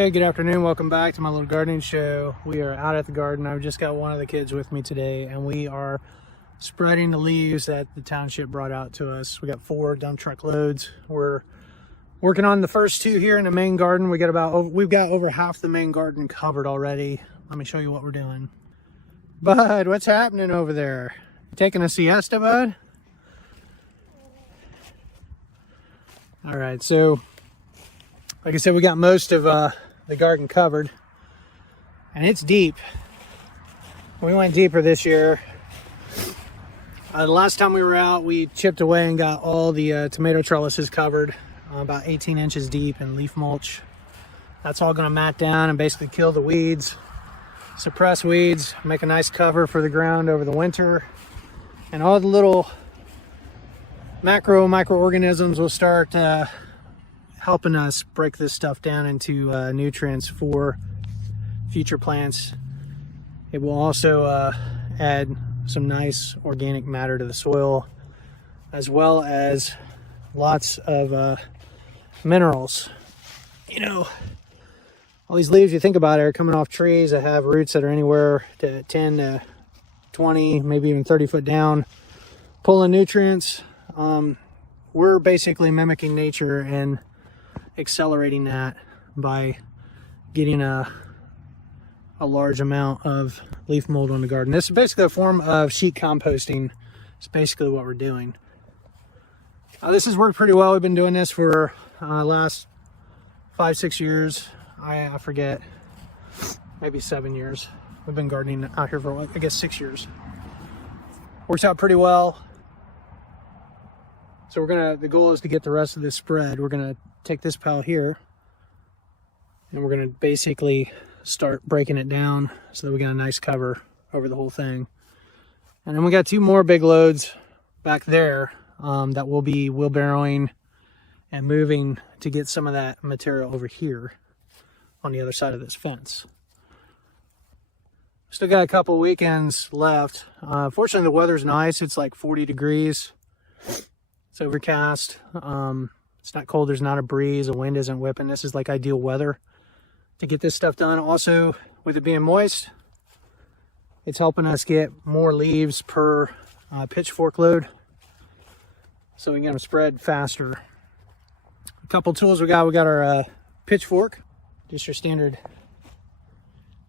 Hey, good afternoon. Welcome back to my little gardening show. We are out at the garden. I've just got one of the kids with me today, and we are spreading the leaves that the township brought out to us. We got 4 dump truck loads. We're working on the first 2 here in the main garden. We've got over half the main garden covered already. Let me show you what we're doing. Bud, what's happening over there? You taking a siesta, bud? All right, so like I said, we got most of the garden covered, and it's deep. We went deeper this year. The last time we were out, we chipped away and got all the tomato trellises covered, about 18 inches deep in leaf mulch. That's all gonna mat down and basically kill the weeds, suppress weeds, make a nice cover for the ground over the winter. And all the little microorganisms will start helping us break this stuff down into nutrients for future plants. It will also add some nice organic matter to the soil, as well as lots of minerals. You know, all these leaves, you think about it, are coming off trees that have roots that are anywhere to 10 to 20, maybe even 30 foot down, pulling nutrients. We're basically mimicking nature and accelerating that by getting a large amount of leaf mold on the garden. This is basically a form of sheet composting. It's basically what we're doing. This has worked pretty well. We've been doing this for last 5-6 years. I forget, maybe 7 years. We've been gardening out here for, I guess, 6 years. Works out pretty well. So the goal is to get the rest of this spread. We're gonna take this pile here, and we're gonna basically start breaking it down so that we got a nice cover over the whole thing. And then we got 2 more big loads back there that we'll be wheelbarrowing and moving to get some of that material over here on the other side of this fence. Still got a couple weekends left. Fortunately, the weather's nice. It's like 40 degrees. It's overcast. It's not cold. There's not a breeze. The wind isn't whipping. This is like ideal weather to get this stuff done. Also, with it being moist, it's helping us get more leaves per pitchfork load, so we can get them spread faster. A couple tools we got our pitchfork, just your standard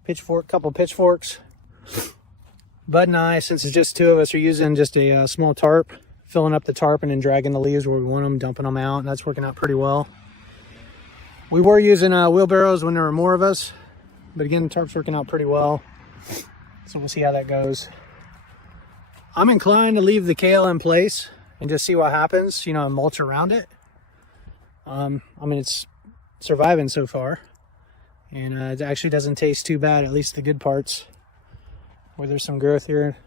pitchfork, couple pitchforks. Bud and I, since it's just 2 of us, are using just a small tarp, filling up the tarp and then dragging the leaves where we want them, dumping them out, and that's working out pretty well. We were using wheelbarrows when there were more of us, but again, the tarp's working out pretty well, so we'll see how that goes. I'm inclined to leave the kale in place and just see what happens, you know, and mulch around it. I mean, it's surviving so far, and it actually doesn't taste too bad, at least the good parts, where there's some growth here.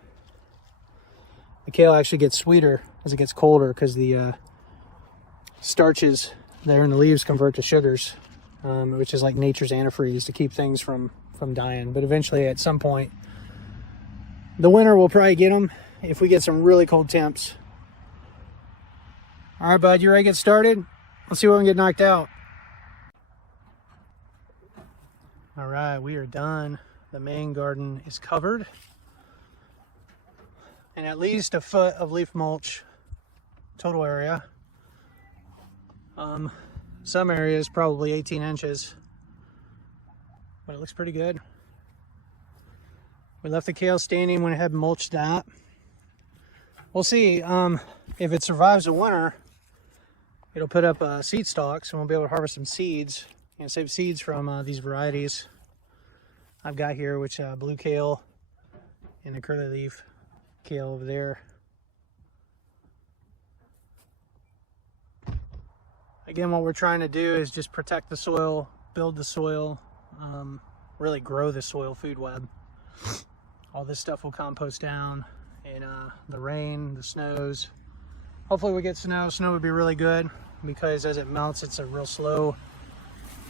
The kale actually gets sweeter as it gets colder because the starches that are in the leaves convert to sugars, which is like nature's antifreeze to keep things from dying. But eventually, at some point, the winter will probably get them if we get some really cold temps. All right, bud, you ready to get started? Let's see what we can get knocked out. All right, we are done. The main garden is covered, and at least a foot of leaf mulch total area. Some areas probably 18 inches, but it looks pretty good. We left the kale standing, went ahead and mulched that. We'll see if it survives the winter. It'll put up seed stalks, and we'll be able to harvest some seeds and save seeds from these varieties I've got here, which blue kale and the curly leaf kale over there. Again, what we're trying to do is just protect the soil, build the soil, really grow the soil food web. All this stuff will compost down in the rain, the snows. Hopefully we get snow. Snow would be really good because as it melts, it's a real slow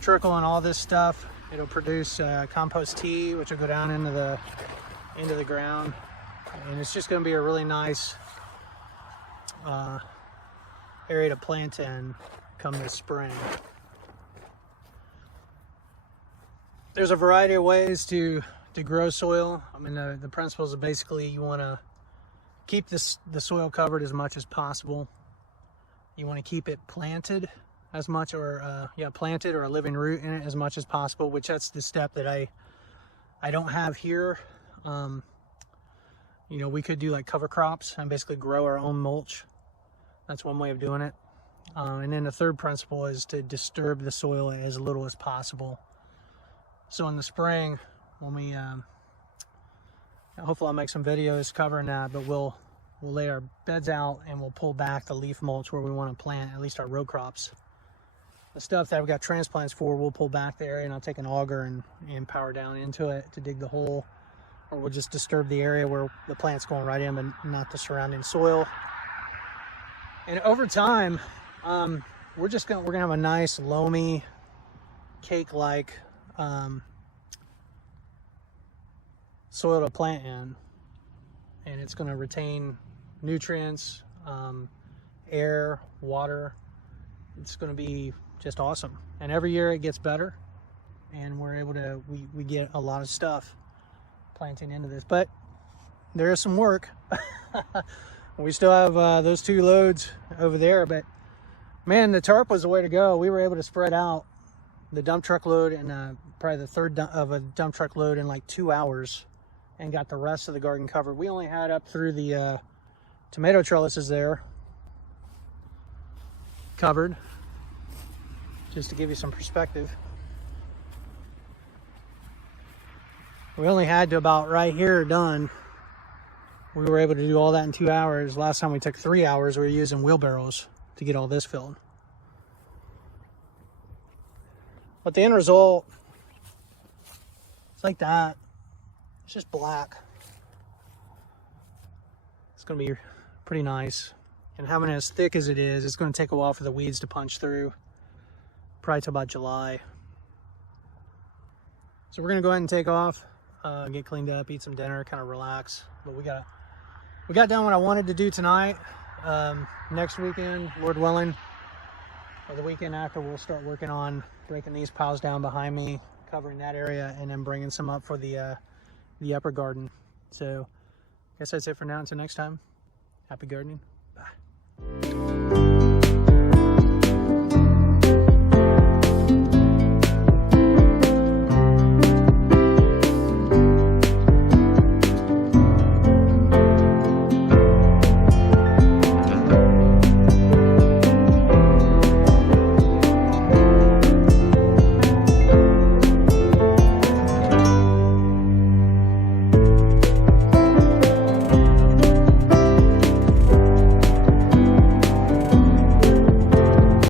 trickle on all this stuff. It'll produce compost tea, which will go down into the ground. And it's just going to be a really nice area to plant in come this spring. there's a variety of ways to grow soil. I mean, the principles are basically you want to keep the soil covered as much as possible. You want to keep it planted as much, or planted, or a living root in it as much as possible, which that's the step that I don't have here. You know, we could do like cover crops and basically grow our own mulch. That's one way of doing it. And then the third principle is to disturb the soil as little as possible. So in the spring, when we, hopefully I'll make some videos covering that, but we'll lay our beds out and we'll pull back the leaf mulch where we want to plant at least our row crops. The stuff that we got transplants for, we'll pull back the area and I'll take an auger and power down into it to dig the hole, or we'll just disturb the area where the plant's going right in, but not the surrounding soil. And over time, we're gonna have a nice loamy, cake-like soil to plant in, and it's going to retain nutrients, air, water. It's going to be just awesome. And every year it gets better, and we're able to we get a lot of stuff planting into this, but there is some work. We still have those 2 loads over there, but man, the tarp was the way to go. We were able to spread out the dump truck load and probably the third of a dump truck load in like 2 hours, and got the rest of the garden covered. We only had up through the tomato trellises there covered, just to give you some perspective. We only had to about right here done. We were able to do all that in 2 hours. Last time we took 3 hours. We were using wheelbarrows to get all this filled. But the end result, it's like that. It's just black. It's going to be pretty nice. And having it as thick as it is, it's going to take a while for the weeds to punch through. Probably till about July. So we're going to go ahead and take off, get cleaned up, eat some dinner, kind of relax. But we got done what I wanted to do tonight. Next weekend, Lord willing, or the weekend after, we'll start working on breaking these piles down behind me, covering that area, and then bringing some up for the upper garden. So I guess that's it for now. Until next time, happy gardening. Bye.